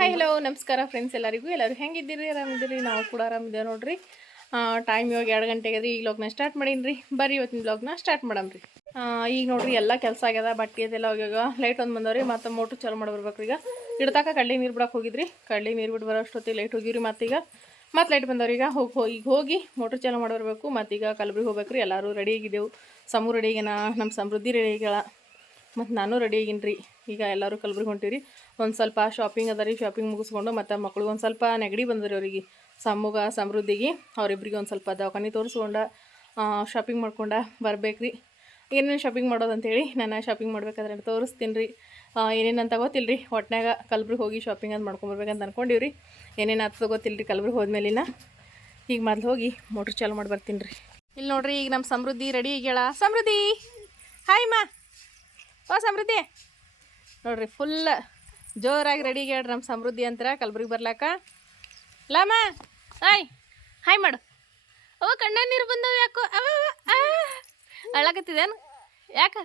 Hi hello ನಮಸ್ಕಾರ friends ಎಲ್ಲರಿಗೂ. ಎಲ್ಲರೂ ಹೆಂಗಿದ್ದೀರಿ? ಆರಾಮಿದ್ದೀರಿ? ನಾವು ಕೂಡ ಆರಾಮಿದ್ದೇವೆ ನೋಡ್ರಿ. ಟೈಮ್ ಇವಾಗ ಎರಡು ಗಂಟೆಗೆ ಅದ್ರಿ ಈಗ ಬ್ಲಾಗ್ನ ಸ್ಟಾರ್ಟ್ ಮಾಡೀನಿ ಬರ್ರಿ ಇವತ್ತಿನ ಬ್ಲಾಗ್ನ ಸ್ಟಾರ್ಟ್ ಮಾಡಮ್ರಿ ಈಗ ನೋಡ್ರಿ ಎಲ್ಲ ಕೆಲಸ ಆಗ್ಯದ. ಬಟ್ಟೆ ಅದೆಲ್ಲ ಹೋಗ್ಯಾಗ ಲೈಟ್ ಒಂದು ಬಂದವ್ರಿ. ಮತ್ತೆ ಮೋಟ್ರ್ ಚಾಲು ಮಾಡಿ ಬರ್ಬೇಕು ಈಗ. ಇಡ್ತಾಕ ಕಡ್ಲಿ ನೀರು ಬಿಡಕ್ಕೆ ಹೋಗಿದ್ರಿ. ಕಡ್ಲಿ ನೀರು ಬಿಟ್ಟು ಬರೋ ಅಷ್ಟೊತ್ತಿಗೆ ಲೈಟ್ ಹೋಗಿವ್ರಿ ಮತ್ತೀಗ ಮತ್ತೆ ಲೈಟ್ ಬಂದವ್ರಿ ಈಗ. ಹೋಗಿ ಈಗ ಹೋಗಿ ಮೋಟ್ರ್ ಚಾಲು ಮಾಡಿ ಮತ್ತೆ ಮತ್ತೀಗ ಕಲಬ್ರಿಗೆ ಹೋಗ್ಬೇಕ್ರಿ. ಎಲ್ಲರೂ ರೆಡಿ ಆಗಿದ್ದೆವು. ಸಮೂ ರೆಡಿ ಆಗ್ಯಾನ ನಮ್ಮ ಸಮೃದ್ಧಿ ರೆಡಿ ಆಗ್ಯಾಳ ಮತ್ತು ನಾನು ರೆಡಿ ಆಗಿನ್ರಿ. ರೀ ಈಗ ಎಲ್ಲರೂ ಕಲ್ಬುರ್ಗಿ ಹೊಂಟೀವಿ ರೀ ಒಂದು ಸ್ವಲ್ಪ ಶಾಪಿಂಗ್ ಅದ ರೀ ಶಾಪಿಂಗ್ ಮುಗಿಸ್ಕೊಂಡು ಮತ್ತು ಮಕ್ಳಿಗೆ ಒಂದು ಸ್ವಲ್ಪ ನೆಗಡಿ ಬಂದ್ರಿ ಅವ್ರಿಗೆ. ಸಮ್ಮುಗ ಸಮೃದ್ಧಿಗೆ ಅವರಿಬ್ರಿಗೆ ಒಂದು ಸ್ವಲ್ಪ ದವಾಖಾನೆ ತೋರಿಸ್ಕೊಂಡ ಶಾಪಿಂಗ್ ಮಾಡ್ಕೊಂಡ ರೀ ಏನೇನು ಶಾಪಿಂಗ್ ಮಾಡೋದು ಅಂತೇಳಿ ನಾನು ಶಾಪಿಂಗ್ ಮಾಡ್ಬೇಕಾದ್ರೆ ತೋರಿಸ್ತೀನಿ ರೀ. ಏನೇನು ಅಂತ ಗೊತ್ತಿಲ್ಲ ರೀ ಒಟ್ನಾಗ ಕಲ್ಬ್ರಿಗೆ ಹೋಗಿ ಶಾಪಿಂಗ್ ಅಂತ ಮಾಡ್ಕೊಂಬರ್ಬೇಕಂತ ರೀ ಏನೇನು ಆಗ್ತದೆ ಗೊತ್ತಿಲ್ಲ ರೀ ಕಲ್ಬ್ರಿಗೆ ಹೋದ್ಮೇಲಿನ? ಈಗ ಮೊದಲು ಹೋಗಿ ಮೋಟ್ರ್ ಚಾಲು ಮಾಡಿ ಬರ್ತೀನಿ ರೀ. ಇಲ್ಲಿ ನೋಡ್ರಿ, ಈಗ ನಮ್ಮ ಸಮೃದ್ಧಿ ರೆಡಿ ಆಗ್ಯಾಳ. ಸಮೃದ್ಧಿ! ಹಾಯ್ ಮಾ ಓ, ಸಮೃದ್ಧಿ! ನೋಡ್ರಿ ಫುಲ್ ಜೋರಾಗಿ ರೆಡಿ ಹೇಳ್ರಿ ನಮ್ಮ ಸಮೃದ್ಧಿ ಅಂತರ ಕಲ್ಬುರ್ಗಿ ಬರ್ಲಾಕ. ಲಾಮ, ಆಯ್, ಹಾಯ್ ಮಾಡು. ಅವ ಕಣ್ಣ ನೀರು ಬಂದವು ಯಾಕೋ? ಅವ ಅಳಕತ್ತಿದೇನು ಯಾಕ?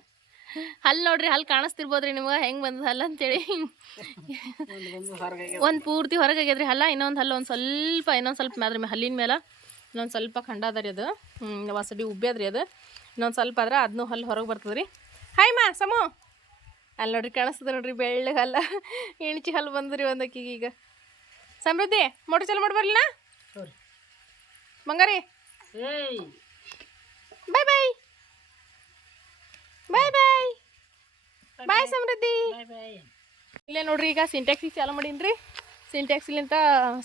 ಹಲ್ ನೋಡ್ರಿ, ಹಲ್ ಕಾಣಿಸ್ತಿರ್ಬೋದ್ರಿ ನಿಮ್ಗೆ. ಹೆಂಗೆ ಬಂದದ ಹಲ್ಲ ಅಂತೇಳಿ. ಒಂದು ಪೂರ್ತಿ ಹೊರಗೆ ಆಗ್ಯದ್ರಿ ಹಲ್ಲ, ಇನ್ನೊಂದು ಹಲ್ಲ ಒಂದು ಸ್ವಲ್ಪ, ಇನ್ನೊಂದು ಸ್ವಲ್ಪ ಅದ್ರ ಹಲ್ಲಿನ ಮೇಲೆ ಇನ್ನೊಂದು ಸ್ವಲ್ಪ ಖಂಡ ಅದ ರೀ ಅದು. ವಸಡಿ ಉಬ್ಬ್ಯದ್ರಿ ಅದು ಇನ್ನೊಂದು ಸ್ವಲ್ಪ ಆದ್ರೆ ಅದನ್ನೂ ಹಲ್ಲು ಹೊರಗೆ ಬರ್ತದ್ರಿ. ಹಾಯ್ ಮಾ, ಸಮು. ಅಲ್ಲಿ ನೋಡ್ರಿ ಕಾಣಿಸ್ತದೆ ನೋಡ್ರಿ ಬೆಳ್ಳಗೆ ಹಲ್ಲ. ಎಣ್ಚಿ ಹಲ್ಲು ಬಂದ್ರಿ ಒಂದಕ್ಕಿಗೆ ಈಗ. ಸಮೃದ್ಧಿ ಮೋಟ್ರ್ ಚಾಲು ಮಾಡಿ ಬರ್ಲಿನ? ಬಂಗಾರಿ. ಬಾಯ್ ಬಾಯ್ ಬಾಯ್ ಬಾಯ್ ಬಾಯ್ ಸಮೃದ್ಧಿ. ಇಲ್ಲೇ ನೋಡ್ರಿ ಈಗ ಸಿಂಟ್ಯಾಕ್ಸಿಗೆ ಚಾಲು ಮಾಡೀನಿ ಸಿಂಟ್ಯಾಕ್ಸ್ಲಿಂತ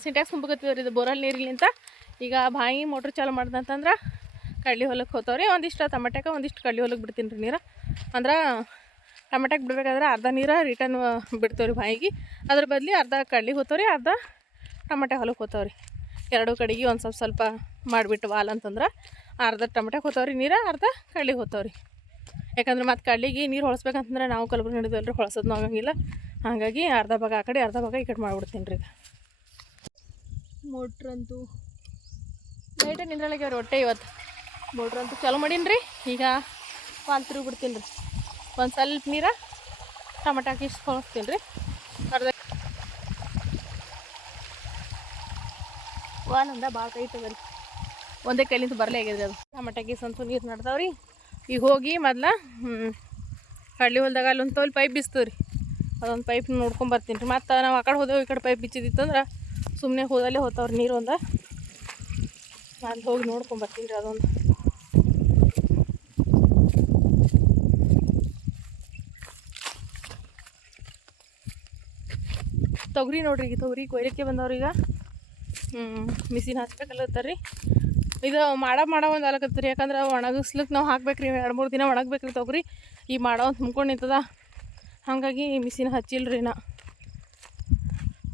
ಸಿಂಟ್ಯಾಕ್ಸ್ ತುಂಬಕತ್ತೀವಿ ರೀ ಇದು ಬೋರಲ್ಲಿ ನೀರಿಲಿಂತ ಈಗ ಬಾಯಿ ಮೋಟ್ರ್ ಚಾಲು ಮಾಡ್ದಂತಂದ್ರೆ ಕಡ್ಲಿ ಹೊಲಕ್ಕೆ ಹೋತಾವ್ರಿ. ಒಂದಿಷ್ಟು ಟಮಟ್ಯಾಕ ಒಂದಿಷ್ಟು ಕಡ್ಲಿ ಹೊಲಕ್ಕೆ ಬಿಡ್ತೀನಿ ರೀ ನೀರು. ಅಂದ್ರೆ ಟಮಟ್ಯಾಕ ಬಿಡಬೇಕಾದ್ರೆ ಅರ್ಧ ನೀರು ರಿಟರ್ನ್ ಬಿಡ್ತೇವ್ರಿ ಬಾಯಿಗೆ. ಅದ್ರ ಬದಲಿ ಅರ್ಧ ಕಡ್ಲಿ ಹೋತವ್ರಿ ಅರ್ಧ ಟಮಟೆ ಹೊಲಕ್ಕೆ ಹೋತವ್ರಿ ಎರಡು ಕಡೆಗೆ ಒಂದು ಸ್ವಲ್ಪ ಸ್ವಲ್ಪ ಮಾಡಿಬಿಟ್ಟು ವಾಲ್ ಅಂತಂದ್ರೆ ಅರ್ಧ ಟಮಟಕ್ಕೆ ಹೋತವ್ರಿ ನೀರು, ಅರ್ಧ ಕಡ್ಲಿಗೆ ಹೋತಾವ್ರಿ ಯಾಕಂದ್ರೆ ಮತ್ತು ಕಡ್ಲಿಗೆ ನೀರು ಹೊಳಸ್ಬೇಕಂತಂದ್ರೆ ನಾವು ಕಲಬುರ್ಗಿ ಹಿಡಿದಲ್ರಿ ಹೊಳಸೋದು ಆಗಂಗಿಲ್ಲ. ಹಾಗಾಗಿ ಅರ್ಧ ಭಾಗ ಆ ಕಡೆ, ಅರ್ಧ ಭಾಗ ಈ ಕಡೆ ಮಾಡಿಬಿಡ್ತೀನಿ ರೀ ಈಗ. ಮೋಟ್ರಂತೂ ಲೈಟ ನಿಂದ್ರಳಗ್ಯಾವ್ರಿ ಹೊಟ್ಟೆ ಇವತ್ತು. ಮೋಟ್ರಂತೂ ಚಲೋ ಮಾಡೀನಿ ರೀ ಈಗ ಪಾಲ್ ತಿರುಗಿ ಬಿಡ್ತೀನಿ ರೀ ಒಂದು ಸ್ವಲ್ಪ ನೀರ ಟಮಟ ಹಾಕಿ ಇಸ್ಕೊಳ್ತೀನಿ ರೀ. ಅರ್ಧ ವಾನಂದ ಭಾಳ ಕೈ ತಗರಿ ಒಂದೇ ಕೈಲಿಂದ ಬರಲೇ ಆಗ್ಯದ್ರಿ ಅದು. ಟಮಟ ಗೀಸ್ ಅಂತೂ ನೀರು ನಡ್ದಾವ್ರಿ ಈಗ ಹೋಗಿ ಮೊದ್ಲ ಕಡ್ಲಿ ಹೊಲ್ದಾಗ ಅಲ್ಲೊಂದು ತೋಲ್ ಪೈಪ್ ಬಿಸ್ತೇವೆ ರೀ. ಅದೊಂದು ಪೈಪ್ ನೋಡ್ಕೊಂಬರ್ತೀನಿ ರೀ. ಮತ್ತು ನಾವು ಆ ಕಡೆ ಹೋದೆವು ಈ ಕಡೆ ಪೈಪ್ ಬಿಚ್ಚಿದಿತ್ತಂದ್ರೆ ಸುಮ್ಮನೆ ಹೋದಲ್ಲೇ ಹೋಗ್ತಾವ್ರಿ ನೀರು ಒಂದು. ನಾನು ಹೋಗಿ ನೋಡ್ಕೊಂಬರ್ತೀನಿ ರೀ ಅದೊಂದು. ತೊಗರಿ ನೋಡ್ರಿ, ಈಗ ತೊಗರಿ ಕೊಯ್ಲಿಕ್ಕೆ ಬಂದವ್ರಿ ಈಗ. ಹ್ಞೂ ಮಿಸಿನ್ ಹಚ್ಬೇಕಲ್ಲತ್ತಾರ ಇದು ಮಾಡ, ಮಾಡೋ ಒಂದು ಅಲಕತ್ತೀರಿ ಯಾಕಂದ್ರೆ ಒಣಗಿಸ್ಲಿಕ್ಕೆ ನಾವು ಹಾಕ್ಬೇಕ್ರಿ, ಎರಡು, ಮೂರು ದಿನ ಒಣಗ್ಬೇಕ್ರಿ ತೊಗರಿ ಈ ಮಾಡೋ ಒಂದು ತುಂಬ್ಕೊಂಡು ನಿಂತದ. ಹಾಗಾಗಿ ಮಿಸಿನ್ ಹಚ್ಚಿಲ್ರಿ ನಾ.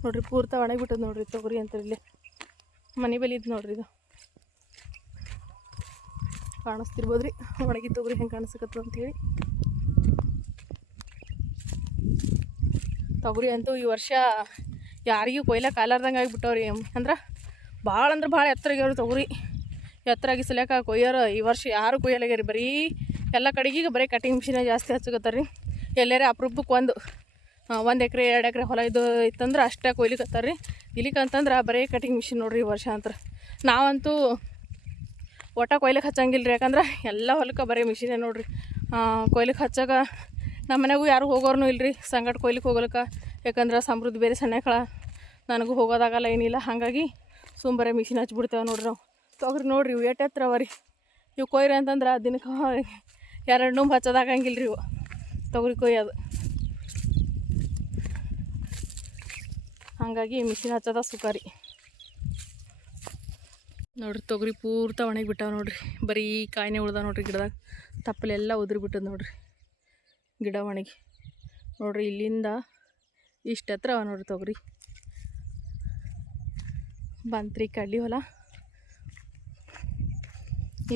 ನೋಡ್ರಿ, ಪೂರ್ತ ಒಣಗಿಬಿಟ್ಟದ ನೋಡ್ರಿ ತೊಗರಿ ಅಂತ ಇಲ್ಲಿ ಮನೆ ಬಲಿ ಇದು ನೋಡ್ರಿ ಇದು. ಕಾಣಿಸ್ತಿರ್ಬೋದ್ರಿ, ಒಣಗಿ ತೊಗರಿ ಹೆಂಗೆ ಕಾಣಿಸ್ಕತ್ತದ ಅಂತೇಳಿ. ತೊಗರಿ ಅಂತೂ ಈ ವರ್ಷ ಯಾರಿಗೂ ಕೊಯ್ಲಕ್ಕೆ ಕಾಲಾರ್ದಂಗೆ ಆಗಿಬಿಟ್ಟವ್ರಿ. ಅಂದ್ರೆ ಭಾಳ ಅಂದ್ರೆ ಭಾಳ ಎತ್ತರ ಆಗ್ಯಾವ್ರಿ ತೊಗರಿ. ಎತ್ತರಾಗಿ ಸಲ್ಯಾಕ ಕೊಯ್ಯೋರು ಈ ವರ್ಷ ಯಾರು ಕೊಯ್ಯಲಾಗ್ಯಾರಿ. ಬರೀ ಎಲ್ಲ ಕಡೆಗೆ ಈಗ ಬರೀ ಕಟಿಂಗ್ ಮಿಷಿನ ಜಾಸ್ತಿ ಹಚ್ಚಕತ್ತಾರ ರೀ ಎಲ್ಲಾರೆ ಅಪರೂಪಕ್ಕೆ ಒಂದು ಒಂದು ಎಕರೆ, ಎರಡು ಎಕರೆ ಹೊಲ ಇದು ಇತ್ತಂದ್ರೆ ಅಷ್ಟೇ ಕೊಯ್ಲಿಕತ್ತಾರ್ರಿ. ಇಲ್ಲಿಕಂತಂದ್ರೆ ಬರೀ ಕಟಿಂಗ್ ಮಿಷಿನ್ ನೋಡ್ರಿ ಈ ವರ್ಷ ಅಂತ ನಾವಂತೂ ಒಟ್ಟ ಕೊಯ್ಲಿಕ್ಕೆ ಹಚ್ಚಂಗಿಲ್ಲ ರೀ ಯಾಕಂದ್ರೆ ಎಲ್ಲ ಹೊಲಕ್ಕೆ ಬರೀ ಮಿಷಿನೇ ನೋಡ್ರಿ. ಕೊಯ್ಲಿಕ್ಕೆ ಹಚ್ಚಾಗ ನಮ್ಮ ಮನೆಗೂ ಯಾರು ಹೋಗೋರ್ನು ಇಲ್ರಿ. ಸಂಗಟ ಕೊಯ್ಲಿಕ್ಕೆ ಹೋಗ್ಲಿಕ್ಕೆ. ಯಾಕಂದ್ರೆ ಸಮೃದ್ಧಿ ಬೇರೆ ಸಣ್ಣಕಳ ನನಗೂ ಹೋಗೋದಾಗಲ್ಲ ಏನಿಲ್ಲ. ಹಾಗಾಗಿ ಸುಮ್ಮರೆ ಮಿಷಿನ್ ಹಚ್ಬಿಡ್ತೇವೆ ನೋಡ್ರಿ ನಾವು. ತೊಗರಿ ನೋಡ್ರಿ ಇವು ಎಟ್ಟು ಹತ್ರ ಅವರಿ ಇವು ಕೊಯ್ರಿ ಅಂತಂದ್ರೆ ದಿನಕ್ಕೆ ಎರಡು ನುಂಬ್ ಹಚ್ಚೋದಾಗಂಗಿಲ್ಲ ರೀ ಇವು. ತೊಗರಿ ಕೊಯ್ಯೋದು ಹಾಗಾಗಿ ಮಿಷಿನ್ ಹಚ್ಚೋದ ಸುಖಾರಿ ನೋಡ್ರಿ ತೊಗರಿ ಪೂರ್ತ ಒಣಗಿ ಬಿಟ್ಟಾವ ನೋಡ್ರಿ. ಬರೀ ಕಾಯಿನೇ ಉಳ್ದ ನೋಡ್ರಿ ಗಿಡದಾಗ. ತಪ್ಪಲೆಲ್ಲ ಉದುರಿ ಬಿಟ್ಟದ ನೋಡ್ರಿ. ಗಿಡ ಒಣಗಿ. ನೋಡ್ರಿ ಇಲ್ಲಿಂದ ಇಷ್ಟು ಹತ್ರ ಅವ ನೋಡ್ರಿ ತೊಗರಿ. ಬಂತ್ರಿ ಕಡ್ಲಿ ಹೊಲ.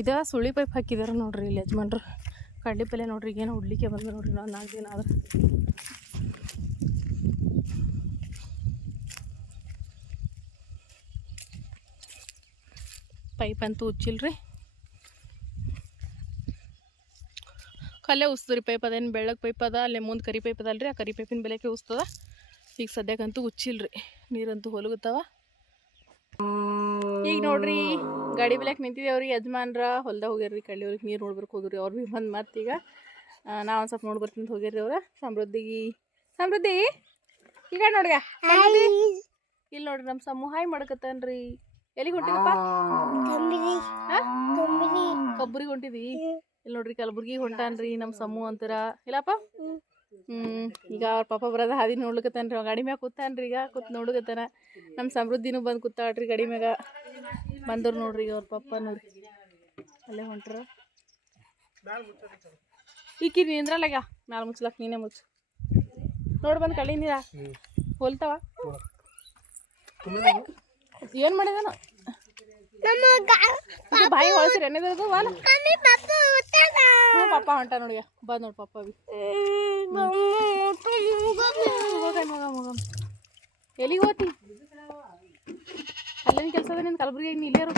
ಇದ ಸುಳಿ ಪೈಪ್ ಹಾಕಿದಾರೆ ನೋಡ್ರಿ ಇಲ್ಲಿ ಯಜಮಾನ್ರು. ಕಡ್ಲಿ ಪಲ್ಯ ನೋಡ್ರಿ ಈಗೇನೋ ಉಡ್ಲಿಕ್ಕೆ ಬಂದ ನೋಡ್ರಿ ನಾವು ನಾಲ್ಕು ದಿನ ಆದ್ರೆ. ಪೈಪ್ ಅಂತೂ ಉಚ್ಚಿಲ್ರಿ. ಕಲ್ಲೇ ಉಸ್ತದ್ರಿ ಪೈಪ್ ಅದೇನು ಬೆಳ್ಳಗೆ ಪೈಪ್ ಅದ ಅಲ್ಲೇ ಮುಂದೆ ಕರಿ ಪೈಪ್ ಅದಲ್ರಿ ಆ ಕರಿ ಪೈಪಿನ ಬೆಲೆಗೆ ಉಸ್ತದ. ಈಗ ಸದ್ಯಕ್ಕಂತೂ ಉಚ್ಚಿಲ್ರಿ ನೀರಂತೂ ಹೊಲಗುತ್ತವ. ಈಗ ನೋಡ್ರಿ ಗಾಡಿ ಬೆಲೆಕ್ ನಿಂತಿದ್ದೇವ್ರಿ ಯಜಮಾನ್ರ ಹೊಲ್ದಾಗ ಹೋಗ್ಯಾರ್ರಿ ಕಳ್ಳಿಯವ್ರಿಗೆ ನೀರು ನೋಡ್ಬೇಕು ಹೋದ್ರಿ ಅವ್ರು ಭೀ ಬಂದು ಮತ್ತೆ ಈಗ. ನಾವು ಒಂದು ಸ್ವಲ್ಪ ನೋಡ್ಬರ್ತೀನಿ ಹೋಗ್ಯಾರ್ರಿ ಅವ್ರ. ಸಮೃದ್ಧಿಗೆ ಸಮೃದ್ಧಿ ಈಗ ನೋಡ್ಗ ಇಲ್ಲಿ ನೋಡ್ರಿ ನಮ್ಮ ಸಮೂಹ ಹಾಯ್ ಮಾಡಕತ್ತಾನ್ರಿ. ಎಲ್ಲಿಗೆ ಹೊಂಟಿದಪ್ಪ? ಕಬ್ಬರಿಗೆ ಹೊಂಟಿದಿ? ಇಲ್ಲಿ ನೋಡ್ರಿ ಕಲಬುರ್ಗಿ ಹೊಂಟಾನ್ರಿ ನಮ್ಮ ಸಮೂಹ ಅಂತಾರ? ಇಲ್ಲಪ್ಪ? ಹ್ಮ್. ಈಗ ಅವ್ರ ಪಾಪ ಬರೋದ ಹಾದಿ ನೋಡ್ಲಿಕತ್ತಾನ್ರಿ ಅವ ಗಾಡಿ ಮ್ಯಾಗ ಕೂತಾನ್ರಿ ಈಗ ಕೂತ್ ನೋಡ್ಲಿಕತ್ತಾನ. ನಮ್ಮ ಸಮೃದ್ಧಿನೂ ಬಂದು ಕೂತಾಳ್ರಿ ಗಾಡಿ ಮ್ಯಾಗ. ಬಂದ್ರು ನೋಡ್ರಿ ಈಗ ಅವ್ರ ಪಪ್ಪ ನೋಡ್ರಿ. ಅಲ್ಲೇ ಹೊಂಟ್ರ. ಈಕಿ ನಿಂದ್ರಲ್ಲಾಗ ನಾಲ್ ಮುಚ್ಲಕ್ ನೀನೇ ಮುಚ್ಚು. ನೋಡ್ ಬಂದು ಕಳಿ ನೀರ. ಹೋಲ್ತಾವ? ಏನ್ ಮಾಡಿದಾನ? ಇದು ಬಾಯಿ ಹೊಳಸ್ರಿ ಎಣ್ಣೆದು ವಾಲ. ಹ್ಞೂ ಪಾಪ ಹೊಂಟ ನೋಡಿ ಬಂದ್ ನೋಡಿ ಪಾಪ ಎಲ್ಲಿಗೆ ಹೋತಿ? ಅಲ್ಲೇನು ಕೆಲಸ ಅದ ನಿನ್ ಕಲಬುರ್ಗಿ ನೀ. ಇಲ್ಲೇರು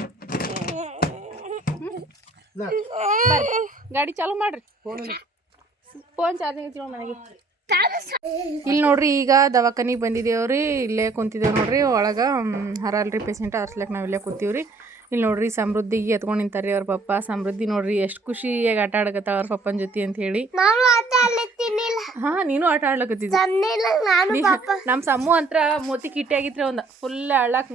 ಗಾಡಿ ಚಾಲು ಮಾಡ್ರಿ. ಫೋನ್ ಚಾರ್ಜಿಂಗ್ ಇತ್ತು ನನಗೆ. ಇಲ್ಲಿ ನೋಡ್ರಿ ಈಗ ದವಾಖಾನಿಗೆ ಬಂದಿದ್ದೇವ್ರಿ ಇಲ್ಲೇ ಕುಂತಿದ್ದೇವೆ ನೋಡ್ರಿ ಒಳಗೆ ಹರಲ್ರಿ ಪೇಷಂಟ್ ಹರ್ಸ್ಲಕ್ ನಾವು ಇಲ್ಲೇ ಕೂತೀವ್ರಿ. ಇಲ್ಲಿ ನೋಡ್ರಿ ಸಮೃದ್ಧಿಗೆ ಎತ್ಕೊಂಡು ನಿಂತಾರ್ರಿ ಅವ್ರ ಪಪ್ಪ. ಸಮೃದ್ಧಿ ನೋಡ್ರಿ ಎಷ್ಟು ಖುಷಿಯಾಗಿ ಆಟ ಆಡಕತ್ತಾಳ ಅವ್ರ ಪಪ್ಪನ ಜೊತೆ ಅಂತ ಹೇಳಿ. ಹಾ ನೀನು ಆಟ ಆಡ್ಲಕತ್ತಿದ್ದಿ. ನಮ್ಮ ಸಮ್ಮು ಅಂತ್ರ ಮೋತಿ ಕಿಟ್ಟಿ ಆಗಿತ್ರಿ ಒಂದು ಫುಲ್ ಅಳ್ಳಕ್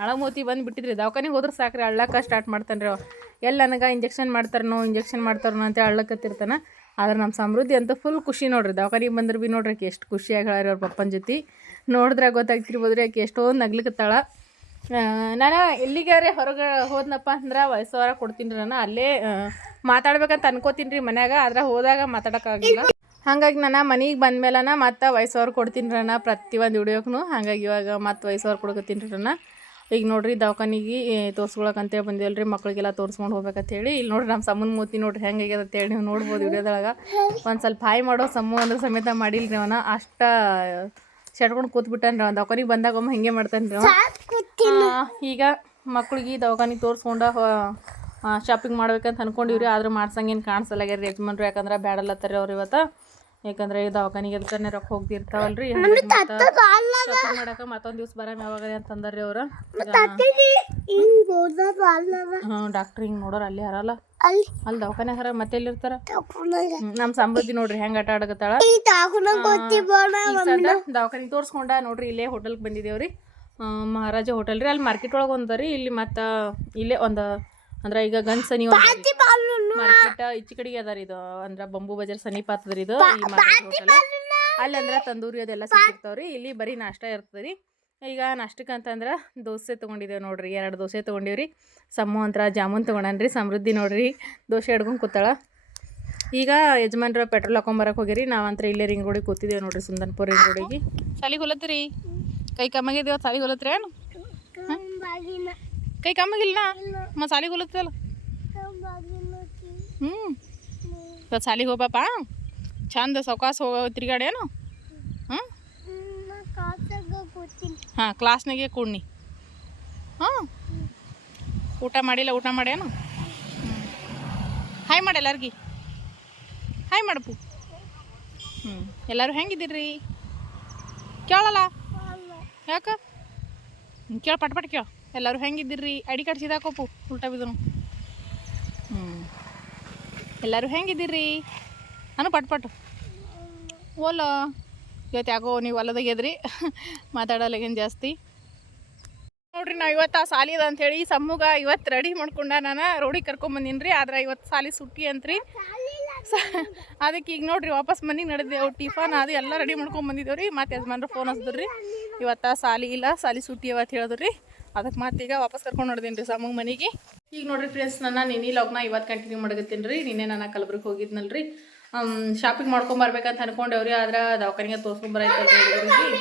ಹಳ ಮೋತಿ ಬಂದು ಬಿಟ್ಟಿದ್ರಿ. ದವಾಖಾನಿಗೆ ಹೋದ್ರೆ ಸಾಕ್ರಿ ಅಳ್ಳಕ್ಕ ಸ್ಟಾರ್ಟ್ ಮಾಡ್ತಾನ್ರಿ ಅವ. ಎಲ್ಲ ನನಗೆ ಇಂಜೆಕ್ಷನ್ ಮಾಡ್ತಾರನೋ ಇಂಜೆಕ್ಷನ್ ಮಾಡ್ತಾರನೋ ಅಂತ ಅಳ್ಳಕತ್ತಿರ್ತಾನ. ಆದ್ರೆ ನಮ್ಮ ಸಮೃದ್ಧಿ ಅಂತ ಫುಲ್ ಖುಷಿ ನೋಡ್ರಿ. ದವಾಖಾನಿಗೆ ಬಂದ್ರೆ ಭೀ ನೋಡ್ರಿ ಆಕೆ ಎಷ್ಟು ಖುಷಿಯಾಗಿ ಹೇಳಾರಿ ಅವ್ರ ಪಪ್ಪನ ಜೊತೆ. ನೋಡಿದ್ರೆ ಗೊತ್ತಾಗ್ತಿರ್ಬೋದ್ರಿ ಆಕೆ ಎಷ್ಟೊಂದು ನಗ್ಲಿಕತ್ತಾಳ. ನಾನು ಎಲ್ಲಿಗಾರೆ ಹೊರಗೆ ಹೋದ್ನಪ್ಪ ಅಂದ್ರೆ ವಯಸ್ಸವರ ಕೊಡ್ತೀನಿ ನಾನು. ಅಲ್ಲೇ ಮಾತಾಡ್ಬೇಕಂತ ಅನ್ಕೋತೀನಿ ರೀ ಮನ್ಯಾಗ, ಆದ್ರೆ ಹೋದಾಗ ಮಾತಾಡೋಕ್ಕಾಗಿಲ್ಲ. ಹಾಗಾಗಿ ನಾನು ಮನೆಗೆ ಬಂದ್ಮೇಲೆ ಮತ್ತೆ ವಯಸ್ಸವ್ರು ಕೊಡ್ತೀನಿ ರಣ ಪ್ರತಿಯೊಂದು ವಿಡಿಯೋಕ್ಕೂ ಹಾಗಾಗಿ ಇವಾಗ ಮತ್ತೆ ವಯಸ್ಸವ್ರು ಕೊಡ್ಕೊತೀನಿ ರಣ ಈಗ ನೋಡ್ರಿ ದವಾಖಾನಿಗೆ ತೋರ್ಸ್ಕೊಳಕಂತೇಳಿ ಬಂದಿವಲ್ಲ ರೀ ಮಕ್ಳಿಗೆಲ್ಲ ತೋರಿಸ್ಕೊಂಡು ಹೋಗ್ಬೇಕಂತ ಹೇಳಿ ಇಲ್ಲಿ ನೋಡ್ರಿ ನಮ್ಮ ಸಮ್ಮನ ಮೂತಿ ನೋಡ್ರಿ ಹೆಂಗೆ ಆಗ್ಯದ ಅಂತೇಳಿ ನೀವು ನೋಡ್ಬೋದು ವಿಡಿಯೋದೊಳಗೆ. ಒಂದು ಸ್ವಲ್ಪ ಹಾಯ್ ಮಾಡೋ ಸಮ್ಮು ಅಂದ್ರೆ ಸಮೇತ ಮಾಡಿಲ್ರಿ ಅವನ ಅಷ್ಟ ಶೆಟ್ಕೊಂಡು ಕೂತ್ಬಿಟ್ಟಾನ ರೀ ಅವ್ನು ದವಾಖಾನಿಗೆ ಬಂದಾಗ ಒಮ್ಮೆ ಹಿಂಗೆ ಮಾಡ್ತಾನೆ ರೀ ಈಗ ಮಕ್ಳಿಗೆ ದವಾಖಾನಿಗೆ ತೋರಿಸ್ಕೊಂಡ ಶಾಪಿಂಗ್ ಮಾಡ್ಬೇಕಂತ ಅನ್ಕೊಂಡಿವ್ರಿ. ಆದ್ರೆ ಮಾಡ್ಸಂಗೇನು ಕಾಣಿಸಲ್ಲಾಗ್ಯಾರ ರೀ ಯಜಮಾನ್ರು. ಯಾಕಂದ್ರೆ ಬ್ಯಾಡಲ್ಲತ್ತಾರ ಅವ್ರು ಇವತ್ತು. ಯಾಕಂದ್ರೆ ಈ ದವಾಖಾನಿಗೆ ಅದಕ್ಕೆ ರೊಕ್ಕ ಹೋಗ್ತಿರ್ತಾವಲ್ರಿ ಶಾಪಿಂಗ್ ಮಾಡಕ್ಕೆ ಮತ್ತೊಂದು ದಿವ್ಸ ಬರಮ್ ಯಾವಾಗ ಅಂತಂದ್ರಿ ಅವ್ರು. ಹ್ಞೂ ಡಾಕ್ಟ್ರ್ ಹಿಂಗೆ ನೋಡೋರು ಅಲ್ಲಿ ಹರಲ್ಲ ಅಲ್ಲಿ ಅಲ್ಲಿ ದವಾಖಾನೆ ಹರ ಮತ್ತೆ ಎಲ್ಲಿರ್ತಾರ? ನಮ್ ಸಮೃದ್ಧಿ ನೋಡ್ರಿ ಹೆಂಗ್ ಆಟ ಆಡಕತ್ತಾಳ. ಈ ತೋರ್ಸ್ಕೊಂಡ ನೋಡ್ರಿ ಇಲ್ಲೇ ಹೋಟೆಲ್ಗೆ ಬಂದಿದೇವ್ರಿ. ಮಹಾರಾಜ ಹೋಟೆಲ್ ರೀ ಅಲ್ಲಿ ಮಾರ್ಕೆಟ್ ಒಳಗ ಒಂದರಿ ಇಲ್ಲಿ ಮತ್ತ ಇಲ್ಲೇ ಒಂದ ಅಂದ್ರೆ ಈಗ ಗಂಜ್ ಸನಿ ಮಾರ್ಕೆಟ್ ಈಚೆ ಕಡೆಗೆ ಅದ ರೀ ಇದು ಅಂದ್ರೆ ಬಂಬು ಬಜಾರ್ ಸಮೀಪ ರೀ ಇದು ಈ ಮಾರ್ಕೆಟ್ ಹೋಟೆಲ್ ಅಲ್ಲಿ ಅಂದ್ರೆ ತಂದೂರಿ ಅದೆಲ್ಲ ಸಿಗ್ತಾವ್ರಿ ಇಲ್ಲಿ ಬರೀ ನಾಷ್ಟ ಇರ್ತದ್ರಿ. ರೀ ಈಗ ನಾಷ್ಟಕ್ಕೆ ಅಂತಂದ್ರೆ ದೋಸೆ ತೊಗೊಂಡಿದ್ದೇವೆ ನೋಡ್ರಿ, ಎರಡು ದೋಸೆ ತೊಗೊಂಡಿವ್ರಿ ಸಮ್ಮು ಅಂತರ, ಜಾಮೂನ್ ತೊಗೊಂಡನ್ರಿ ಸಮೃದ್ಧಿ ನೋಡ್ರಿ. ದೋಸೆ ಹಿಡ್ಕೊಂಡು ಕೂತಾಳ. ಈಗ ಯಜಮಾನ್ರ ಪೆಟ್ರೋಲ್ ಹಾಕೊಂಬರಕ್ಕೆ ಹೋಗಿರಿ ನಾವಂತ್ರ ಇಲ್ಲೇ ರಿಂಗ್ ರೋಡಿಗೆ ಕೂತಿದ್ದೇವೆ ನೋಡ್ರಿ, ಸುಂದನ್ಪುರ ರಿಂಗ್ ರೋಡಿಗೆ. ಸಾಲಿಗೆ ಹೊಲತ್ರಿ ಕೈ ಕಮ್ಮಾಗಿದ್ದೇವ ಸಾಲಿಗೆ ಹೊಲತ್ರಿ ಏನು? ಕೈ ಕಮ್ಮಾಗಿಲ್ಲ ಮತ್ತೆ ಸಾಲಿಗೆ ಹೊಲತ್ತಲ್ಲ? ಹ್ಞೂ ಸಾಲಿಗೆ ಹೋಗಪ್ಪ ಚಂದ ಸೌಕಾಸ ಹೋಗೋ ತಿರ್ಗಾಡೇನು ಹಾಂ ಹಾಂ, ಕ್ಲಾಸ್ನಾಗೆ ಕೂಡ್ನಿ ಹಾಂ. ಊಟ ಮಾಡಿಲ್ಲ, ಊಟ ಮಾಡ್ಯಾನು? ಹಾಯ್ ಮಾಡಿ ಎಲ್ಲಾರ್ಗಿ. ಹಾಯ್ ಮಾಡಪ್ಪು. ಹ್ಞೂ ಎಲ್ಲರೂ ಹೆಂಗಿದ್ದೀರಿ? ಕೇಳಲ್ಲ? ಯಾಕ? ಕೇಳ, ಪಟ್ ಪಟ್ ಕೇಳ. ಎಲ್ಲರೂ ಹೆಂಗಿದ್ದೀರಿ? ಅಡಿ ಕಾರ್ಡ್ ಸೀದಾಕೋಪು ಉಲ್ಟಾ ಹ್ಞೂ ಎಲ್ಲರೂ ಹೆಂಗಿದ್ದೀರಿ? ನಾನು ಪಟ್ ಪಟ್. ಓಲೋ. ಇವತ್ತು ಯಾಕೋ ನೀವು ಹೊಲದಾಗೆದ್ರಿ ಮಾತಾಡಲ್ಲಾಗೇನು ಜಾಸ್ತಿ. ನೋಡ್ರಿ ನಾವು ಇವತ್ತು ಆ ಸಾಲಿ ಅದ ಅಂಥೇಳಿ ಸಮ್ಮುಗ ಇವತ್ತು ರೆಡಿ ಮಾಡ್ಕೊಂಡ ನಾನು ರೋಡಿಗೆ ಕರ್ಕೊಂಬಂದಿನಿ ರೀ ಆದ್ರೆ ಇವತ್ತು ಸಾಲಿ ಸುಟ್ಟಿ ಅಂತ್ರಿ. ಅದಕ್ಕೆ ಈಗ ನೋಡ್ರಿ ವಾಪಸ್ ಮನೆಗೆ ನಡೆದೇವು ಟಿಫನ್ ಅದು ಎಲ್ಲ ರೆಡಿ ಮಾಡ್ಕೊಂಡು ಬಂದಿದ್ದೇವೆ ರೀ ಮತ್ತೆ ಯಜಮಾನ್ರು ಫೋನ್ ಹಚ್ಚಿದ್ರು. ರೀ ಇವತ್ತು ಸಾಲಿ ಇಲ್ಲ, ಸಾಲಿ ಸುಟ್ಟಿ ಅವತ್ತು ಹೇಳಿದ್ರು. ರೀ ಅದಕ್ಕೆ ಮತ್ತೆ ಈಗ ವಾಪಸ್ ಕರ್ಕೊಂಡು ನೋಡಿದೀನಿ ರೀ ಸಮ್ಮಗ ಮನೆಗೆ. ಈಗ ನೋಡ್ರಿ ಫ್ರೆಂಡ್ಸ್ ನನ್ನ ನಿನ್ನೆ ಲಾಗ್ನ ಇವತ್ತು ಕಂಟಿನ್ಯೂ ಮಾಡಕತ್ತೀನಿ ರೀ ನಿನ್ನೆ ನಾನು ಕಲಬುರ್ಗಿ ಹೋಗಿದ್ನಲ್ಲ ರೀ ಶಾಪಿಂಗ್ ಮಾಡ್ಕೊಂಬರ್ಬೇಕಂತ ಅನ್ಕೊಂಡೇವ್ರಿ ಆದ್ರೆ ದವಾಖಾನಿಗೆ ತೋರ್ಸ್ಕೊಂಬರೈತೆ ಬಂದಿದ್ದೀನಿ.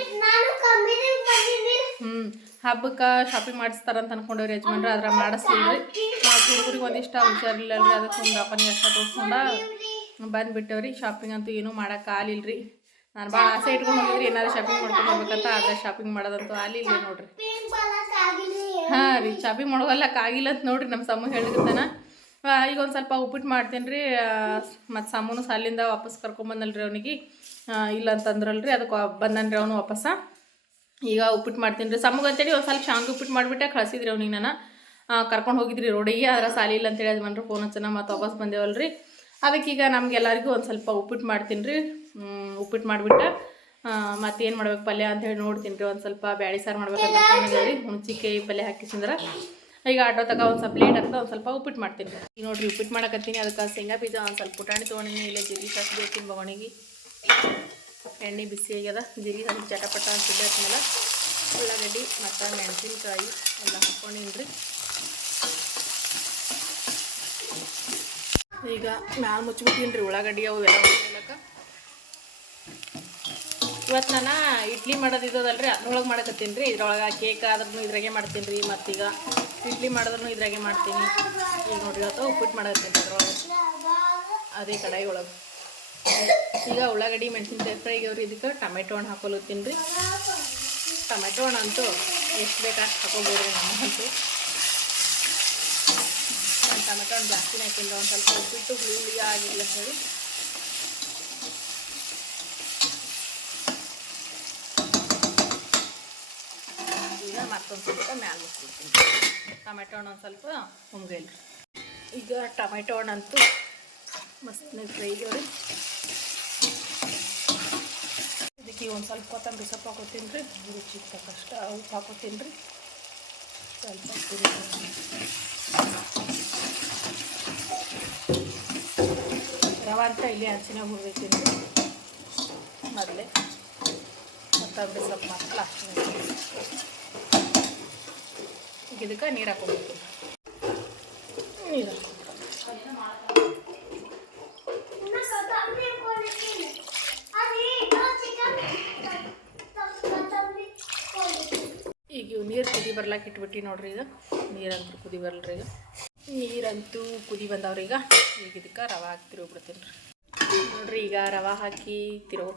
ಹಬ್ಬಕ್ಕೆ ಶಾಪಿಂಗ್ ಮಾಡಿಸ್ತಾರಂತ ಅನ್ಕೊಂಡವ್ರಿ ಯಜಮಾನ್ರು. ಆದ್ರೆ ಮಾಡಿಸ್ಲಿಲ್ಲ ರೀ ಹುಡುಗರಿಗೆ ಒಂದಿಷ್ಟ ಹುಷಾರಿಲ್ಲ ರೀ ಅದಕ್ಕೆ ಒಂದು ದವಾಖಾನಿಗೆ ಅಷ್ಟ ತೋರಿಸ್ಕೊಂಡ ಬಂದ್ಬಿಟ್ಟೇವ್ರಿ. ಶಾಪಿಂಗ್ ಅಂತೂ ಏನೂ ಮಾಡೋಕೆ ರೀ ನಾನು ಭಾಳ ಆಸೆ ಇಟ್ಕೊಂಡು ಹೋಗಿದ್ರಿ. ಏನಾದ್ರು ಶಾಪಿಂಗ್ ಮಾಡ್ಕೊಂಡು ಹೋಗ್ಬೇಕಂತ ಆದ್ರೆ ಶಾಪಿಂಗ್ ಮಾಡೋದಂತೂ ಆಲಿಲ್ಲ ನೋಡ್ರಿ. ಹಾ ರೀ ಶಾಪಿಂಗ್ ಮಾಡೋಗಲ್ಲಕ್ಕೆ ಆಗಿಲ್ಲ ಅಂತ ನೋಡ್ರಿ ನಮ್ಮ ಸಮ್ಮ ಹೇಳಿರ್ತಾನ ಈಗ ಒಂದು ಸ್ವಲ್ಪ ಉಪ್ಪಿಟ್ಟು ಮಾಡ್ತೇನೆ ರೀ ಮತ್ತು ಸಾಮೂನು ಸಾಲಿಂದ ವಾಪಸ್ ಕರ್ಕೊಂಬಂದಲ್ರಿ ಅವನಿಗೆ. ಇಲ್ಲ ಅಂತಂದ್ರಲ್ರಿ, ಅದಕ್ಕೆ ಬಂದನ್ರಿ ಅವನು ವಾಪಸ್ಸ ಈಗ ಉಪ್ಪಿಟ್ಟು ಮಾಡ್ತೀನಿ ರೀ ಸಮ್ಮಗಂತೇಳಿ ಒಂದು ಸ್ವಲ್ಪ ಶಾಂಗ್ ಉಪ್ಪಿಟ್ಟು ಮಾಡಿಬಿಟ್ಟೆ ಕಳಿಸಿದ್ರಿ ಅವ್ನಿಗೆ ನಾನು. ಕರ್ಕೊಂಡು ಹೋಗಿದ್ರಿ ರೋಡಿಗೆ ಅದರ ಸಾಲಿ ಇಲ್ಲ ಅಂತೇಳಿ ಅದು ಮನ್ರಿ ಫೋನ್ ಹಚ್ಚನ ಮತ್ತು ವಾಪಸ್ ಬಂದೇವಲ್ರಿ. ಅದಕ್ಕೀಗ ನಮ್ಗೆಲ್ಲರಿಗೂ ಒಂದು ಸ್ವಲ್ಪ ಉಪ್ಪಿಟ್ಟು ಮಾಡ್ತೀನಿ ರೀ ಉಪ್ಪಿಟ್ಟು ಮಾಡಿಬಿಟ್ಟು. ಏನು ಮಾಡ್ಬೇಕು ಪಲ್ಯ ಅಂತ ಹೇಳಿ ನೋಡ್ತೀನಿ ರೀ ಒಂದು ಸ್ವಲ್ಪ ಬ್ಯಾಳಿ ಸಾರು ಮಾಡ್ಬೇಕಂತ ಹುಣಸಿಕಾಯಿ ಪಲ್ಯ ಹಾಕಿಸಿಂದ್ರೆ. ಈಗ ಆಟೋ ತಗ ಒಂದು ಸ್ವಲ್ಪ ಲೇಟ್ ಆಗ್ತದೆ, ಒಂದು ಸ್ವಲ್ಪ ಉಪ್ಪಿಟ್ಟು ಮಾಡ್ತೀನಿ. ಈಗ ನೋಡ್ರಿ, ಉಪ್ಪಿಟ್ಟು ಮಾಡಕತ್ತೀನಿ. ಅದಕ್ಕೆ ಶೇಂಗಾ ಬೀಜ ಒಂದು ಸ್ವಲ್ಪ ಪುಟಾಣಿ ತೊಗೊಂಡಿನಿ. ಇಲ್ಲೇ ಜೀರಿಗೆ ಸಾಸಿವೆ ಬೇಕಿನ ಬೊಗಣಿಗೆ ಎಣ್ಣೆ ಬಿಸಿ ಆಗ್ಯದ. ಜೀರಿಗೆ ಸ್ವಲ್ಪ ಚಟಪಟ ಅಂತಿದ್ದೆ ಆದ್ಮೇಲೆ ಉಳ್ಳಾಗಡ್ಡಿ ಮತ್ತು ಮೆಣಸಿನ್ಕಾಯಿ ಎಲ್ಲ ಹಾಕ್ಕೊಂಡಿನಿ ರೀ ಈಗ ಮ್ಯಾಲ ಮುಚ್ಚಿಬಿಟ್ಟಿನಿ ರೀ ಉಳ್ಳಾಗಡ್ಡಿ ಅವು ಎಲ್ಲ ಇವತ್ತು ನಾನು ಇಡ್ಲಿ ಮಾಡೋದು ರೀ ಅದ್ರೊಳಗೆ ಮಾಡಕತ್ತೀನಿ ರೀ. ಇದ್ರೊಳಗೆ ಕೇಕ್ ಆದ್ರೂ ಇದ್ರಾಗೆ ಮಾಡ್ತೀನಿ ರೀ, ಮತ್ತೀಗ ಇಡ್ಲಿ ಮಾಡಿದ್ರೂ ಇದ್ರಾಗೆ ಮಾಡ್ತೀನಿ. ಈಗ ನೋಡಿ ಅಥವಾ ಉಪ್ಪಿಟ್ಟು ಮಾಡಕತ್ತೀನಿ ಅದ್ರೊಳಗೆ. ಅದೇ ಕಡಾಯಿ ಒಳಗೆ ಈಗ ಉಳ್ಳಾಗಡ್ಡಿ, ಮೆಣಸಿನ್ಕಾಯಿ ಫ್ರೈ ಇವ್ರಿ ಇದಕ್ಕೆ ಟೊಮೆಟೊ ಹಣ್ಣು ಹಾಕೊಲತ್ತೀನಿ ರೀ. ಟೊಮೆಟೊ ಹಣ್ಣು ಅಂತೂ ಎಷ್ಟು ಬೇಕು ಅಷ್ಟು ಹಾಕೋಬೋದು ರೀ ನಮಗಂತೂ. ನಾನು ಟೊಮೆಟೊ ಹಣ್ಣು ಜಾಸ್ತಿನೇ ಹಾಕಿಲ್ಲ, ಒಂದು ಸ್ವಲ್ಪ ಉಪ್ಪಿಟ್ಟು ಹುಳಿ ಹುಳಿ ಆಗಿಲ್ಲ ಹೇಳಿ. ಮತ್ತೊಂದು ಸ್ವಲ್ಪ ಮ್ಯಾಲೆ ಮುಚ್ಚಿಬಿಡ್ತೀನಿ ಟೊಮೆಟೊ ಹಣ್ಣು ಒಂದು ಸ್ವಲ್ಪ ಹುಮ್ಗೈಲ್ರಿ ಈಗ ಟೊಮೆಟೊ ಹಣ್ಣಂತೂ ಮಸ್ತ್ನಾಗ ಫ್ರೈ ರೀ ಇದಕ್ಕೆ ಒಂದು ಸ್ವಲ್ಪ ಕೊತ್ತಂಬರಿ ಸೊಪ್ಪು ಹಾಕೋತೀನಿ ರೀ. ರುಚಿಗೆ ತಕ್ಕಷ್ಟು ಉಪ್ಪು ಹಾಕೋತೀನಿ ರೀ. ಸ್ವಲ್ಪ ರವೆ ಅಂತ ಇಲ್ಲಿ ಹಂಚಿನಾಗ ಹುರಿದೈತೀನಿ ರೀ. ಮೊದಲೇ ಕೊತ್ತಂಬರಿ ಸೊಪ್ಪು ಮಾತ್ರ ಹಾಕ್ತೀನಿ. ಇದಕ್ಕೆ ನೀರು ಹಾಕೋಬೇಕು ಈಗ ಇವು ನೀರು ಕುದಿ ಬರ್ಲಾಕ ಇಟ್ಬಿಟ್ಟು ನೋಡ್ರಿ ಈಗ. ನೀರಂತೂ ಕುದಿ ಬರಲ್ರಿ ಈಗ. ನೀರಂತೂ ಕುದಿ ಬಂದವ್ರಿ ಈಗ. ಈಗ ಇದಕ್ಕೆ ರವೆ ಹಾಕಿ ತಿರುಗ್ಬಿಡ್ತೀನಿ ರೀ. ನೋಡ್ರಿ ಈಗ ರವೆ ಹಾಕಿ ತಿರುಗ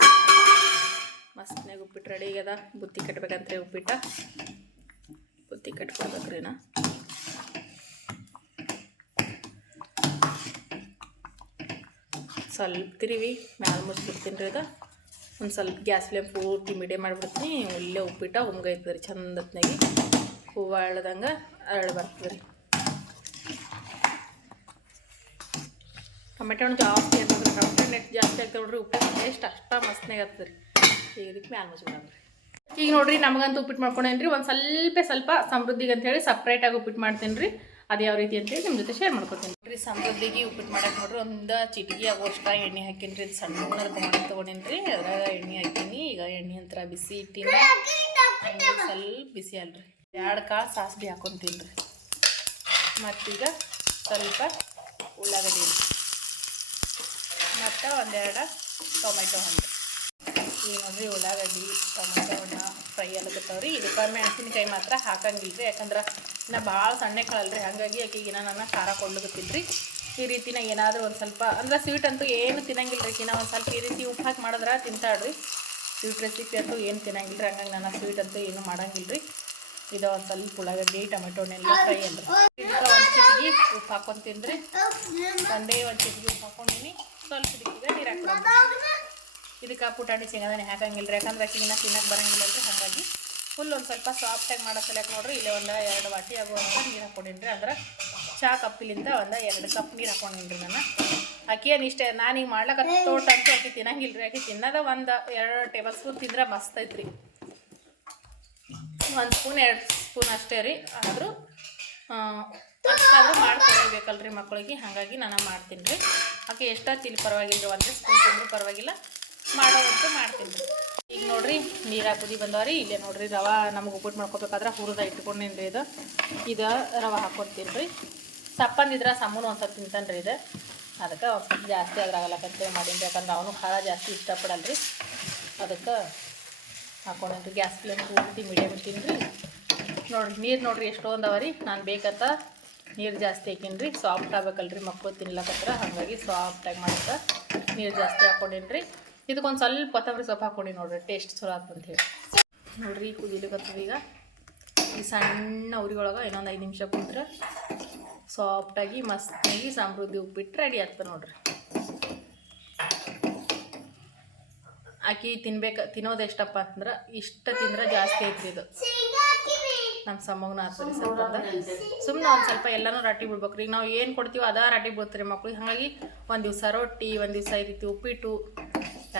ಮಸ್ತ್ನಾಗ ಉಪ್ಪಿಟ್ಟು ರೆಡಿ ಆಗ್ಯದ. ಬುತ್ತಿ ಕಟ್ಬೇಕಂತ್ರಿ ಉಪ್ಪಿಟ್ಟ. ಬುತ್ತಿ ಕಟ್ಕೊಡ್ಬೇಕ್ರಿ ನಾ ಸ್ವಲ್ಪ ತಿರುವಿ, ಮ್ಯಾಲ ಮುಚ್ಚಿಬಿಡ್ತೀನಿ ರೀ ಅದು. ಒಂದು ಸ್ವಲ್ಪ ಗ್ಯಾಸ್ ಫ್ಲೇಮ್ ಪೂರ್ತಿ ಮೀಡಿಯಮ್ ಮಾಡಿಬಿಡ್ತೀನಿ. ಒಳ್ಳೆ ಉಪ್ಪಿಟ್ಟ ಉಮ್ಗೈತದೆ ರೀ ಚಂದತ್ನಾಗಿ ಹೂವು ಅಳ್ದಂಗೆ ಅರಳು ಬರ್ತದೆ ರೀ. ಟೊಮೆಟೊ ಹಣ್ಣು ಜಾಸ್ತಿ ಆಗ್ತದೆ ರೀ, ಟೊಮೆಟೊ ಹಣ್ಣು ಜಾಸ್ತಿ ಆಗ್ತದೆ ನೋಡ್ರಿ, ಉಪ್ಪಿಟ್ಟು ಟೇಸ್ಟ್ ಅಷ್ಟ ಮಸ್ತ್ನಾಗ ಆಗ್ತದೆ ರೀ. ಈಗ ಇದಕ್ಕೆ ಮ್ಯಾಲೆ ಮುಚ್ಚಿಬಿಡೋಣ ಈಗ ನೋಡ್ರಿ ನಮಗಂತೂ ಉಪ್ಪಿಟ್ಟು ಮಾಡ್ಕೊಂಡೇನ್ರಿ ಒಂದು ಸ್ವಲ್ಪ ಸ್ವಲ್ಪ ಸಮೃದ್ಧಿಗೆ ಅಂತೇಳಿ ಸಪ್ರೇಟಾಗಿ ಉಪ್ಪಿಟ್ಟು ಮಾಡ್ತೀನಿ ರೀ ಅದು ಯಾವ ರೀತಿ ಅಂತೇಳಿ ನಿಮ್ಮ ಜೊತೆ ಶೇರ್ ಮಾಡ್ಕೊತೀನಿ. ರೀ ಸಮೃದ್ಧಿಗೆ ಉಪ್ಪಿಟ್ಟು ಮಾಡಕ್ಕೆ ನೋಡ್ರಿ, ಒಂದು ಚಿಟಿಗೆ ಆಗೋಷ್ಟ ಎಣ್ಣೆ ಹಾಕೀನಿ ರೀ ಸಣ್ಣ ಪ್ರಮಾಣ ತೊಗೊಂಡೇನಿ ರೀ ಅದ್ರಾಗ ಎಣ್ಣೆ ಹಾಕೀನಿ. ಈಗ ಎಣ್ಣೆ ಅಂತರ ಬಿಸಿ ಇಟ್ಟಿನಿ. ಸ್ವಲ್ಪ ಬಿಸಿ ಅಲ್ರಿ. ಎರಡು ಕಾಳು ಸಾಸ್ಬಿ ಹಾಕೊತೀನಿ ರೀ ಮತ್ತೀಗ ಸ್ವಲ್ಪ ಉಳ್ಳಾಗಡ್ಡಿ ಮತ್ತು ಒಂದೆರಡು ಟೊಮೆಟೊ ಹಣ್ಣು. ನೋಡ್ರಿ ಉಳ್ಳಾಗಡ್ಡಿ ಟೊಮೆಟೊ ಹಣ್ಣು ಫ್ರೈ ಆಗತ್ತವ್ರಿ ಇದಕ್ಕೆ ಮೆಣಸಿನ್ಕಾಯಿ ಮಾತ್ರ ಹಾಕಂಗಿಲ್ಲ ರೀ ಯಾಕಂದ್ರೆ ನಾ ಭಾಳ ಸಣ್ಣ ಕಳಲ್ರಿ ಹಾಗಾಗಿ ಆಕೆಗೆ ನಾನು ಖಾರ ಕೊಂಡ್ಲಕತ್ತೀನಿ ರೀ ಈ ರೀತಿನ ಏನಾದರೂ ಒಂದು ಸ್ವಲ್ಪ, ಅಂದ್ರೆ ಸ್ವೀಟ್ ಅಂತೂ ಏನು ತಿನ್ನಂಗಿಲ್ಲ ರೀ ಒಂದು ಸ್ವಲ್ಪ ಈ ರೀತಿ ಉಪ್ಪು ಹಾಕಿ ಮಾಡಿದ್ರೆ ತಿಂತಾಳ್ರಿ. ಸ್ವೀಟ್ ರೆಸಿಪಿ ಅಂತೂ ಏನು ತಿನ್ನಂಗಿಲ್ಲ ರೀ ಹಂಗಾಗಿ ನಾನು ಸ್ವೀಟ್ ಅಂತೂ ಏನು ಮಾಡಂಗಿಲ್ಲ ರೀ ಇದು ಒಂದು ಸ್ವಲ್ಪ ಉಳ್ಳಾಗಡ್ಡಿ ಟೊಮೆಟೊ ಹಣ್ಣೆಲ್ಲ ಫ್ರೈ ಅಂದ್ರೆ. ಇದಕ್ಕೆ ಒಂದು ಚಿಟಿಗೆ ಉಪ್ಪು ಹಾಕೊಂಡು ತಿಂದ್ರಿ. ಒಂದೇ ಒಂದು ಚಿಟಿಗೆ ಉಪ್ಪು ಹಾಕೊಂಡಿನಿ. ಸ್ವಲ್ಪ ಚಿಟಿಗೆ ನೀರು ಹಾಕ್ಬಿಡೋದು ಇದಕ್ಕೆ ಪುಟಾಣಿ ಶೇಂಗಾದಾನೆ ಹಾಕಂಗಿಲ್ಲ ರೀ ಯಾಕಂದ್ರೆ ಅಕ್ಕಿಗಿನ ತಿನ್ನಕ್ಕೆ ಬರಂಗಿಲ್ಲ ರೀ ಹಾಗಾಗಿ ಫುಲ್ ಒಂದು ಸ್ವಲ್ಪ ಸಾಫ್ಟಾಗಿ ಮಾಡೋ ಸಲಕ್ಕೆ ನೋಡ್ರಿ, ಇಲ್ಲೇ ಒಂದು ಎರಡು ವಾಟಿ ಆಗುವಂಥ ನೀರು ಹಾಕೊಂಡಿನಿ ರೀ ಅಂದ್ರೆ ಚಹಾ ಕಪ್ಪಿಲಿಂದ ಒಂದು ಎರಡು ಕಪ್ ನೀರು ಹಾಕೊಂಡಿನಿ ನಾನು. ಅಕ್ಕಿ ಏನು ಇಷ್ಟೇ, ನಾನು ಈಗ ಮಾಡ್ಲಕ್ಕ ತೋಟ ಅಂತ ಅಕ್ಕಿ ತಿನ್ನಂಗಿಲ್ಲ ರೀ ಅಕ್ಕಿ ತಿನ್ನೋದ ಒಂದು ಎರಡು ಟೇಬಲ್ ಸ್ಪೂನ್ ತಿಂದ್ರೆ ಮಸ್ತ್ ಐತ್ರಿ. ಒಂದು ಸ್ಪೂನ್, ಎರಡು ಸ್ಪೂನ್ ಅಷ್ಟೇ ರೀ. ಆದರೂ ಅಷ್ಟಾದರೂ ಮಾಡ್ಕೊಳ್ಬೇಕಲ್ರಿ ಮಕ್ಕಳಿಗೆ ಹಾಗಾಗಿ ನಾನು ಮಾಡ್ತೀನಿ ರೀ. ಅಕ್ಕಿ ಎಷ್ಟ ತಿಳಿ ಪರವಾಗಿಲ್ಲ ಒಂದೇ ಸ್ಪೂನ್ ತಿಂದರೂ ಪರವಾಗಿಲ್ಲ. ಮಾಡೋವಂತೂ ಮಾಡ್ತೀನಿ. ಈಗ ನೋಡ್ರಿ, ನೀರು ಕುದಿ ಬಂದವ್ರಿ. ಇಲ್ಲೇ ನೋಡ್ರಿ, ರವೆ ನಮ್ಗೆ ಉಪ್ಪಿಟ್ಟು ಮಾಡ್ಕೋಬೇಕಾದ್ರೆ ಹುರಿದ ಇಟ್ಕೊಂಡೇನು ರೀ ಇದು. ಇದು ರವೆ ಹಾಕ್ಕೊತೀನಿ ರೀ ಸಪ್ಪಂದಿದ್ರೆ ಸಮ್ಮನು ಒಂದು ಸ್ವಲ್ಪ ತಿಂತಾನೆ ರೀ ಇದು. ಅದಕ್ಕೆ ಸ್ವಲ್ಪ ಜಾಸ್ತಿ ಅದ್ರಾಗಲ್ಲಕ್ಕಂತೇಳಿ ಮಾಡೀನಿ ಯಾಕಂದ್ರೆ ಅವನು ಖಾರ ಜಾಸ್ತಿ ಇಷ್ಟಪಡಲ್ಲ ರೀ ಅದಕ್ಕೆ ಹಾಕೊಂಡೇನಿ ರೀ ಗ್ಯಾಸ್ ಫ್ಲೇಮ್ ಪೂರ್ತಿ ಮೀಡಿಯಮ್ ಇಟ್ಟೀನಿ ರೀ ನೋಡ್ರಿ, ನೀರು ನೋಡ್ರಿ ಎಷ್ಟೊಂದು ಅವ ರೀ. ನಾನು ಬೇಕಂತ ನೀರು ಜಾಸ್ತಿ ಹಾಕೀನಿ ರೀ ಸಾಫ್ಟ್ ಆಗ್ಬೇಕಲ್ರಿ ಮಕ್ಕಳು ತಿನ್ಲಕತ್ರ. ಹಾಗಾಗಿ ಸಾಫ್ಟಾಗಿ ಮಾಡಿದ್ರೆ ನೀರು ಜಾಸ್ತಿ ಹಾಕೊಂಡೇನಿ ರೀ ಇದಕ್ಕೊಂದು ಸ್ವಲ್ಪ ಕೊತ್ತಂಬರಿ ಸೊಪ್ಪು ಹಾಕೊಂಡು ನೋಡ್ರಿ ಟೇಸ್ಟ್ ಚಲೋ ಆಗ್ತಂತ ಹೇಳಿ. ನೋಡ್ರಿ ಕುದಿಲಿಕತ್ತದ ಈಗ? ಈ ಸಣ್ಣ ಉರಿಯೊಳಗೆ ಇನ್ನೊಂದು ಐದು ನಿಮಿಷ ಕುಂತ್ರೆ ಸಾಫ್ಟಾಗಿ ಮಸ್ತಾಗಿ ಸಮೃದ್ಧಿ ಉಪ್ಪಿಟ್ಟು ರೆಡಿ ಆಗ್ತದೆ ನೋಡ್ರಿ. ಆಕಿ ತಿನ್ಬೇಕು, ತಿನ್ನೋದು ಎಷ್ಟಪ್ಪ ಅಂದ್ರೆ, ಇಷ್ಟ ತಿಂದ್ರೆ ಜಾಸ್ತಿ ಐತ್ರಿ ಇದು. ನಮ್ಮ ಸಮಗ್ನ ಆಗ್ತದೆ ಸುಮ್ಮನೆ ಒಂದು ಸ್ವಲ್ಪ ಎಲ್ಲನೂ ರಾಟಿ ಬಿಡ್ಬೇಕು ಈಗ ನಾವು ಏನು ಕೊಡ್ತೀವೋ ಅದ ರಾಟಿ ಬಿಡ್ತೀರಿ ಮಕ್ಳಿಗೆ ಹಾಗಾಗಿ ಒಂದು ದಿವಸ ರೊಟ್ಟಿ, ಒಂದು ದಿವಸ ಈ ರೀತಿ ಉಪ್ಪಿಟ್ಟು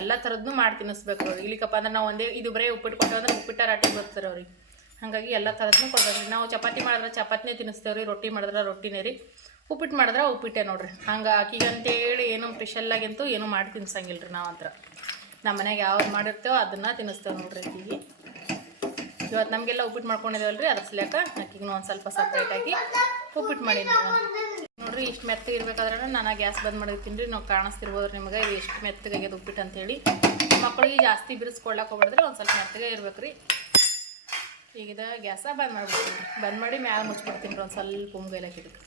ಎಲ್ಲ ಥರದ್ದು ಮಾಡಿ ತಿನ್ನಿಸ್ಬೇಕು ಅವ್ರಿಗೆ ಇಲ್ಲಿಕಪ್ಪ ಅಂದ್ರೆ ನಾವು ಒಂದೇ ಇದು ಬರೀ ಉಪ್ಪಿಟ್ಟು ಕೊಟ್ಟೇವೆ ಅಂದ್ರೆ ಉಪ್ಪಿಟ್ಟ ರಾಟಿ ಬರ್ತಾರೆ ಅವ್ರಿಗೆ. ಹಾಗಾಗಿ ಎಲ್ಲ ಥರದ್ದು ಕೊಡ್ಬೇಕು ನಾವು ಚಪಾತಿ ಮಾಡಿದ್ರೆ ಚಪಾತಿನೇ ತಿನ್ನಿಸ್ತೇವೆ ರೀ ರೊಟ್ಟಿ ಮಾಡಿದ್ರೆ ರೊಟ್ಟಿನೇ ರೀ. ಉಪ್ಪಿಟ್ಟು ಮಾಡಿದ್ರೆ ಉಪ್ಪಿಟ್ಟೆ ನೋಡ್ರಿ. ಹಂಗೆ ಆಕಿಗೆ ಅಂತೇಳಿ ಏನು ಸ್ಪೆಷಲ್ಲಾಗಂತೂ ಏನೂ ಮಾಡಿ ತಿನ್ಸಂಗಿಲ್ಲ ರೀ ನಾವು ಅಂದ್ರೆ ನಮ್ಮ ಮನೆಗೆ ಯಾವ್ದು ಮಾಡಿರ್ತೇವೋ ಅದನ್ನು ತಿನ್ನಿಸ್ತೇವೆ ನೋಡ್ರಿ ಆಕಿಗೆ ಇವತ್ತು ನಮಗೆಲ್ಲ ಉಪ್ಪಿಟ್ಟು ಮಾಡ್ಕೊಂಡಿದ್ದೇವಲ್ಲ ರೀ ಅದ್ರ ಸಲಕ ಆಕಿಗೂ ಒಂದು ಸ್ವಲ್ಪ ಸಪ್ರೇಟಾಗಿ ಉಪ್ಪಿಟ್ಟು ಮಾಡೀನಿ ನೋಡ್ರಿ, ಇಷ್ಟು ಮೆತ್ತಗೆ ಇರ್ಬೇಕಾದ್ರೆ ನಾನು ಗ್ಯಾಸ್ ಬಂದ್ ಮಾಡಿರ್ತೀನಿ ರೀ. ನಾವು ಕಾಣಿಸ್ತಿರ್ಬೋದು ನಿಮಗೆ. ಇದು ಎಷ್ಟು ಮೆತ್ತಗಾಗ್ಯದ ಉಪ್ಪಿಟ್ಟು ಅಂತೇಳಿ. ಮಕ್ಕಳಿಗೆ ಜಾಸ್ತಿ ಬಿಡಿಸ್ಕೊಳಕ್ಕೆ ಹೋಗ್ಬಿಡಿದ್ರೆ ಒಂದು ಸ್ವಲ್ಪ ಮೆತ್ತಗೆ ಇರ್ಬೇಕು ರೀ. ಈಗ ಇದು ಗ್ಯಾಸ ಬಂದ್ ಮಾಡ್ಬಿಡ್ತೀನಿ. ಬಂದ್ ಮಾಡಿ ಮ್ಯಾಲೆ ಮುಚ್ಚಿಬಿಡ್ತೀನಿ ರೀ, ಒಂದು ಸ್ವಲ್ಪ ಉಮ್ಗೈಲಾಕಿದ್ದಕ್ಕೆ